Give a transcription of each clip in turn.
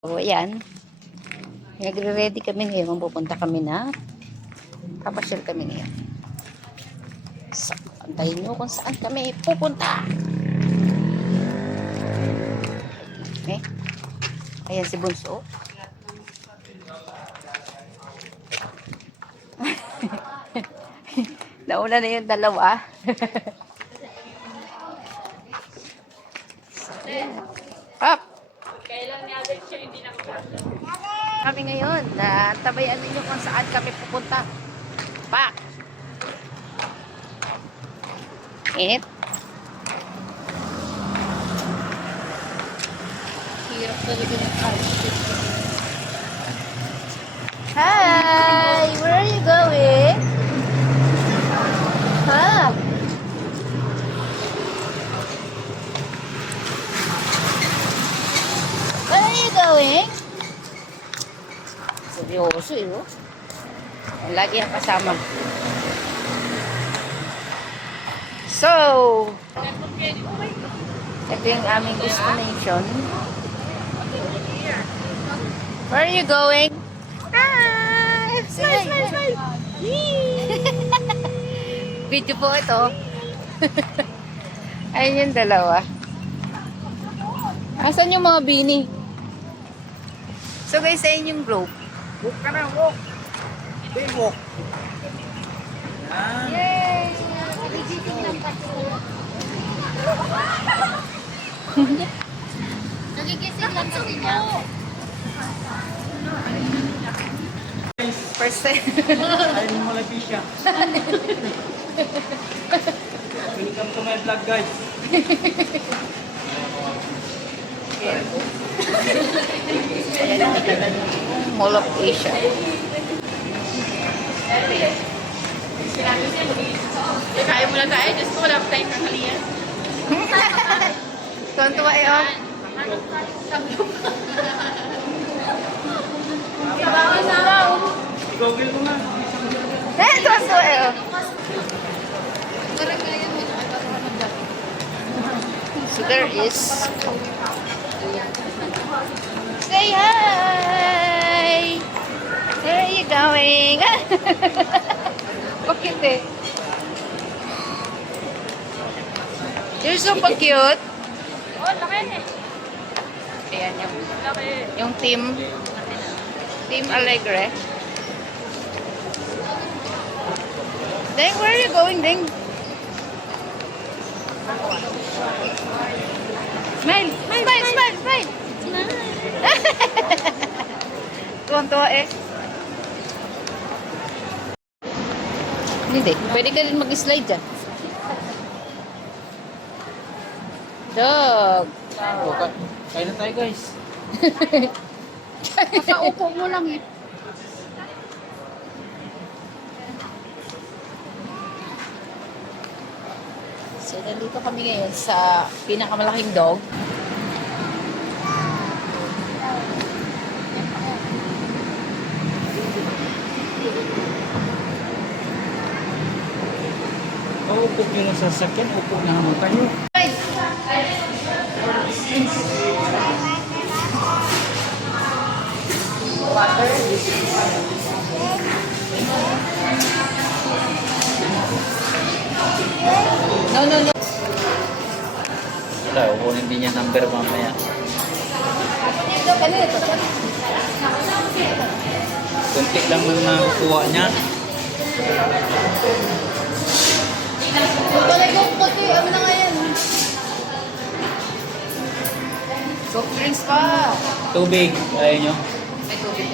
So, ayan. Nagre-ready kami ngayon. Pupunta kami na. Papasyal kami ngayon. So, antayin nyo kung saan kami pupunta. Okay. Ayan si Bunso. Nauna na yung dalawa. Up! Kami ngayon, tabayan ninyo kung saan kami pupunta. Pak! Init. Hirap talaga ng outfit. Hi! Where are you going? Huh? Where are you going? Seryoso eh, oh. Lagi ang kasama. So, ito yung aming destination. Where are you going? Hi! Smile, smile, smile! Video po ito. Ayun yung dalawa. Asan yung mga bini? So guys, ayun yung group. Walk ka na, walk. Big walk. Yan. Yay! Nagigising lang kasi niya. First time. Ayaw mo malapit siya. Welcome to my vlog, guys. Mall of Asia. Kaya mo lang tayo. Diyos ko, wala pa tayong kakalian. Tuwan-tuwa eh, oh. Sabawan na daw. I-google mo nga. Tuwan-tuwa eh, oh. Parang kaya mo na kayo mag-vlog. So there is... Say hi! Where are you going? Bakit eh? You're super cute. Oh, laki eh. Ayan Laki. yung team Alegre. Deng, where are you going, Deng? Smile! Smile! Smile! Smile! Smile! Tuwan-tuwa eh. Hindi. Pwede ka rin mag-slide dyan. Dog! Okay. Kaya na tayo, guys. Kakaupo mo lang eh. So, nandito kami ngayon sa pinakamalaking dog. Upog nyo ng sasakyan, upog na naman kayo. Water. No, no, no. Wala, kukunin din niya number mamaya. Ano ito? Kuntik lang mo na kukuha niya. Talagang puti. Ano na ngayon? Soft drinks pa. Tubig, ayaw nyo. May tubig.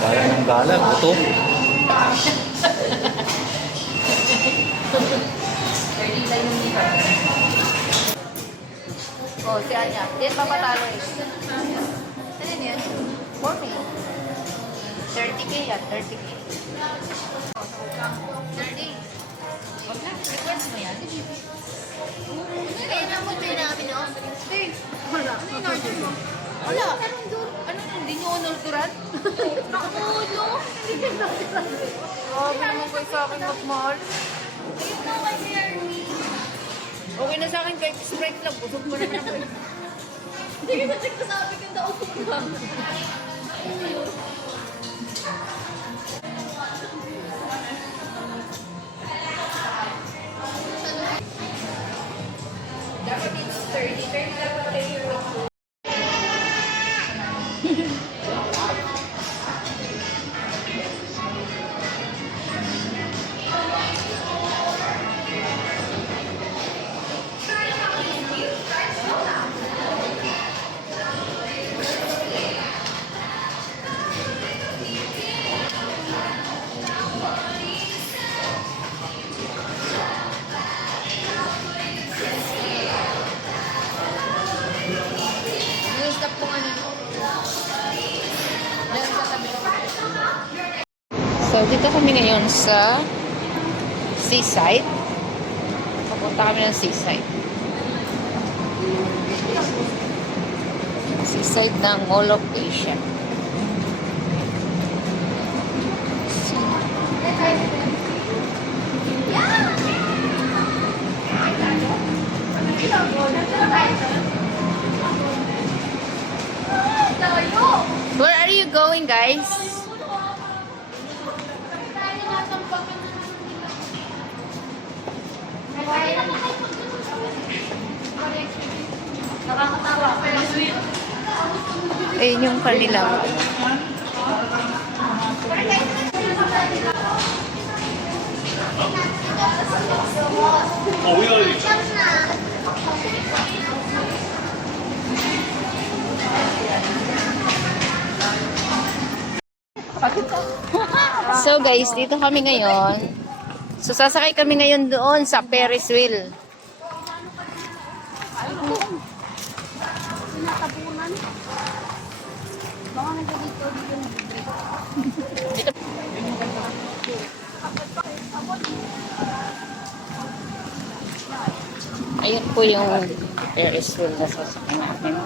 Gala ng gala, gutom. Oh, si Anya. Diyan pa patalo eh. Ano yun? For me. 30K yan. 30K. 30. Wag na. Request mo yan. Kaya na mo tayo namin na Stay. Wala. Wala. Ano? Hindi nyo onurturan? Nakulo. Grabe naman kayo sa akin magmahal. Ayun na kay Jeremy. Okay na sa akin kahit Sprite lang. Busog pa naman ako. Hindi ka nagsasabi ka daw ko na. Dapat dito 30. 30 lang pa kayo yung yung stop kung ano. Dahil sa tabi. So, dito kami ngayon sa seaside. Papunta kami ng seaside. Seaside ng Mall of Asia. Where are you going, guys? Ayun yung kanilang So guys, dito kami ngayon. So sasakay kami ngayon doon sa Ferris wheel. Sinatabunan. Baka nagdito Dito. Ayun po yung Ferris wheel na sasakay natin.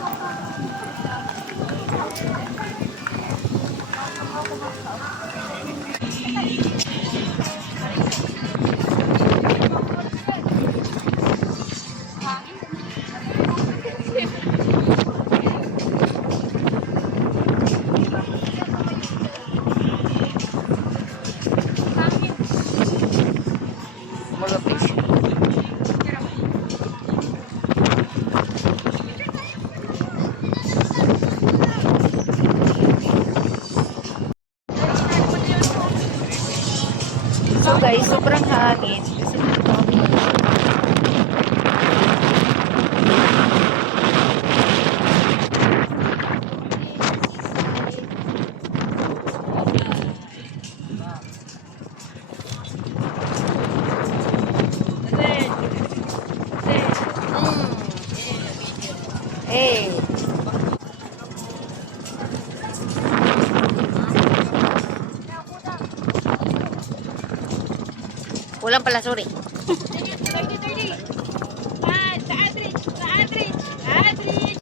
Mall of Asia. So guys, sobrang hangin. Kasi dito kami. Hey. Kulang pala, sorry. 30. Sa Aldrich. Sa Aldrich. Aldrich.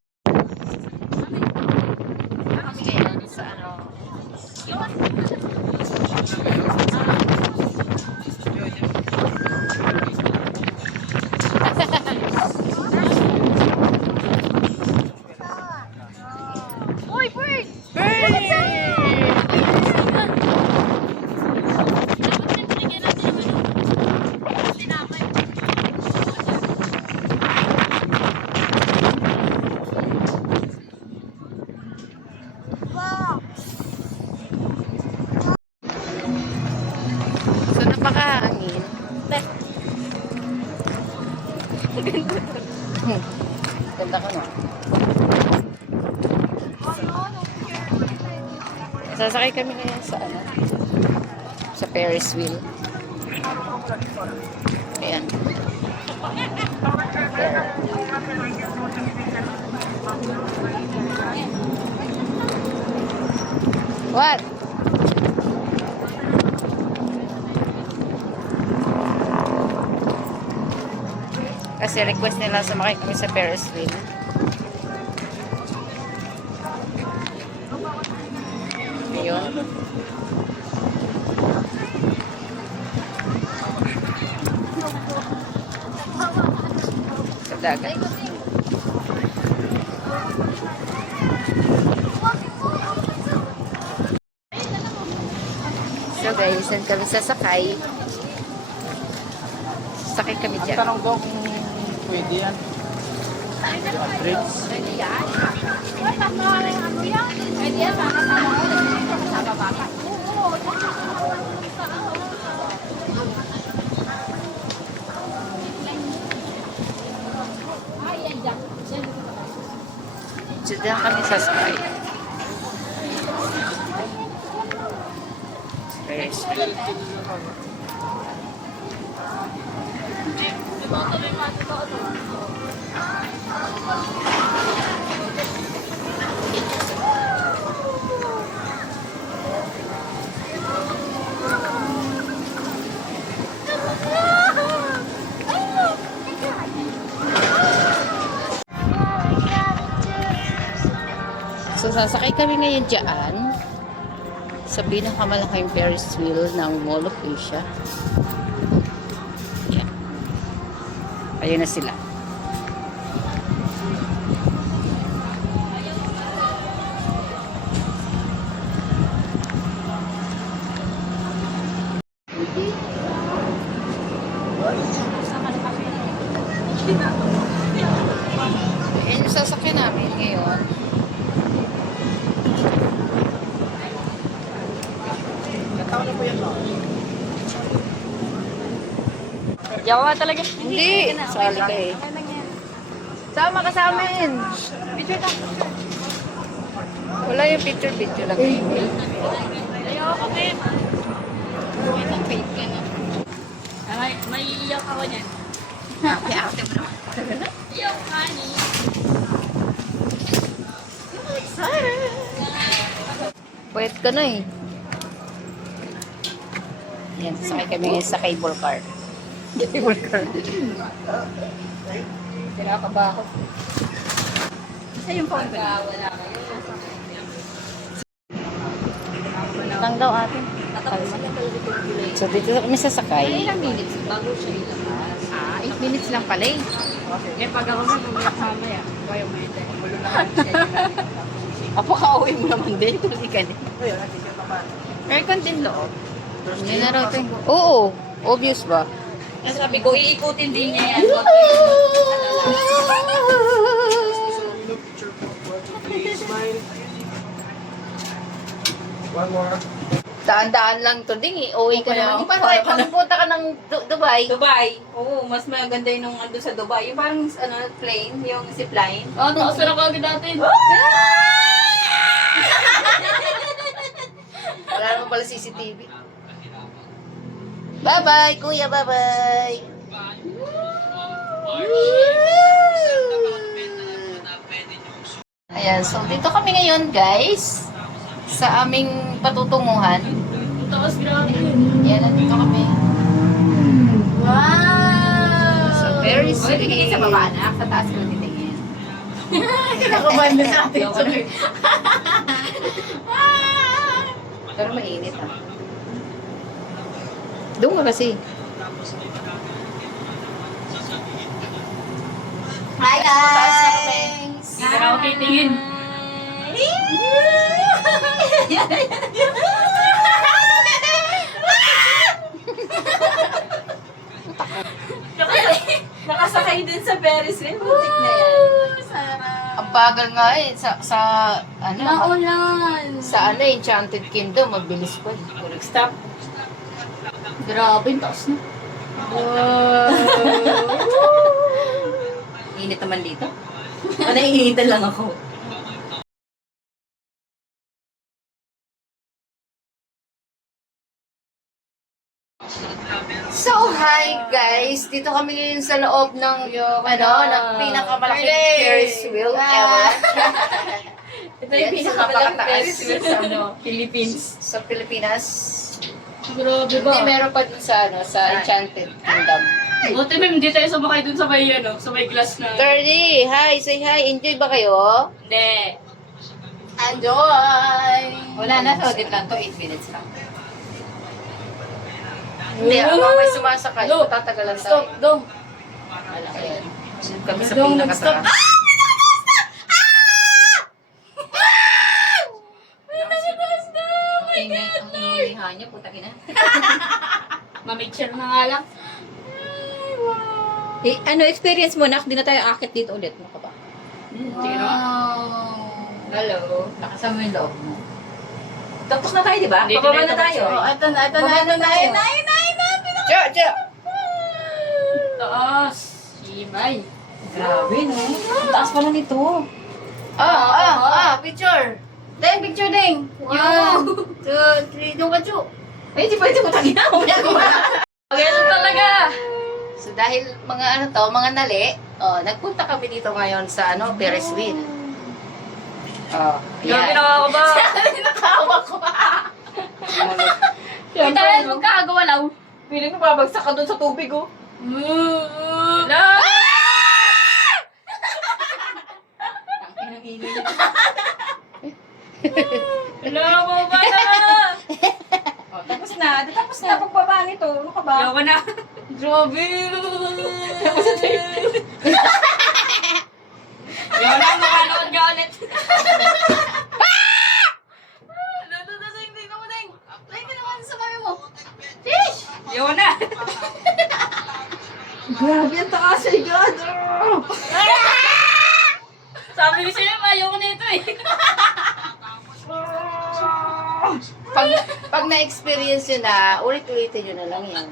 Kami ngayon sa ano. Uy, bird! So napakahangin. Ganda ka na. Sasakay kami ngayon sa ano? Sa Ferris wheel. Ayan. What? Kasi request nila sumakay kami sa Ferris wheel. Ayun. So dagat. So guys, saan kami sasakay? Sasakay kami dyan. Tanong daw kung pwede yan. Bridge. So dyan kami sasakay. Yes. So, sasakay kami ngayon dyan sa pinakamalaking Ferris wheel ng Mall of Asia. Yan. Ayun na sila. Ayun yung sasakyan namin ngayon. Yawa talaga. Hindi. Sali ka eh. Sama ka sa amin. Picture ka. Wala yung picture-picture lang. Ayoko, babe. Itong fake ka na. May iyak ako niyan. Ate mo naman. Iyak ka ni. Pwede ka na eh. Yan, sakay kami ngayon sa cable car. Cable car. Kinakaba ako. Ay, yung phone ko na. Wala kayo. Lang daw atin. So dito kami sasakay. Ilang minutes bago siya ilabas? 8 minutes lang pala eh. Eh, pag ako na umiyak mamaya, kayo may Apo ka-uwi mo naman din. Tuloy ka din. aircon din loob. Hindi na raw ito. Oo. Obvious ba? Sabi ko, iikutin din niya yan. One more. Daan-daan lang to ding eh. Uwi ka Kaya, naman. Di ba tayo pupunta ka ng Dubai? Dubai. Oo, mas maganda yung nung ando sa Dubai. Yung parang ano, plane, yung zipline. Oo, nakasara ka agad natin. Wala naman pala CCTV. Bye-bye, kuya. Bye-bye. Ayan, so dito kami ngayon, guys. Sa aming patutunguhan. Tapos grabe. Yan, nandito kami. Wow! So, very Pwede tingin sweet. sa baba na, sa taas ko titingin. Kinakabahan na sa atin. Sorry. Pero mainit ah. Doon ka kasi. Hi Taas na kami. Hindi na ako titingin. Nakasakay din sa Ferris wheel. Butik na yan. Ang bagal nga eh. Sa ano? Naulan. Sa ano, Enchanted Kingdom, mabilis pa. Stop. Grabe, yung taas na. Init naman dito. Naiinitan lang ako. So, hi guys! Dito kami ngayon sa loob ng, ng pinakamalaking Ferris wheel ever. Ito Yan, yung sa pinakamalaking napakataas. Ferris wheel sa ano, Philippines. Sa Pilipinas. Grabe ba? Hindi, meron pa dun sa, sa Enchanted Kingdom. Buti ma'am, hindi tayo sumakay dun sa may, sa may glass na. 30! Hi! Say hi! Enjoy ba kayo? Hindi. Enjoy! Wala na, so dip lang to, 8 minutes lang. Hindi, ang mga may sumasakay, Go. matatagalan tayo. Stop, dong. Ayan. Kami sa Doon pinakataas. Ang ingay niya, puta kina. Mamicture na nga lang. Eh, ano, experience mo na, hindi na tayo akit dito ulit. Ano ka ba? Hello. Nakasama yung loob mo. Tapos na tayo, di ba? Dito Pababa na na tayo. tayo. Ito na. Tiyo, tiyo. Taas. Ibay. Grabe, no? Ang taas pala nito. Picture. Deng, picture deng. 1, 2, 3, doon ka, Chu. Ay, di pwede mo tangina. Ganun talaga. So, dahil mga ano to, mga nali, nagpunta kami dito ngayon sa ano, Ferris wheel. Grabe Yan. nakakaba. Nakawa ko. Kita yan magkakagawalaw. Piling mo babagsak ka dun sa tubig, oh. Hello. Ang ingay niya. Hello, baba na. Tapos na pagbaba nito. Ano ka ba? Ayoko na. Grabe. Ayoko na, makanood ka ulit. Tingnan mo, deng. Deng, ginawa sa mami mo. Ayoko na. Grabe, ang taas, my God. Sabi ko sa'yo, ayoko na ito eh. Pag na-experience nyo na, ulit-ulitin nyo na lang yan.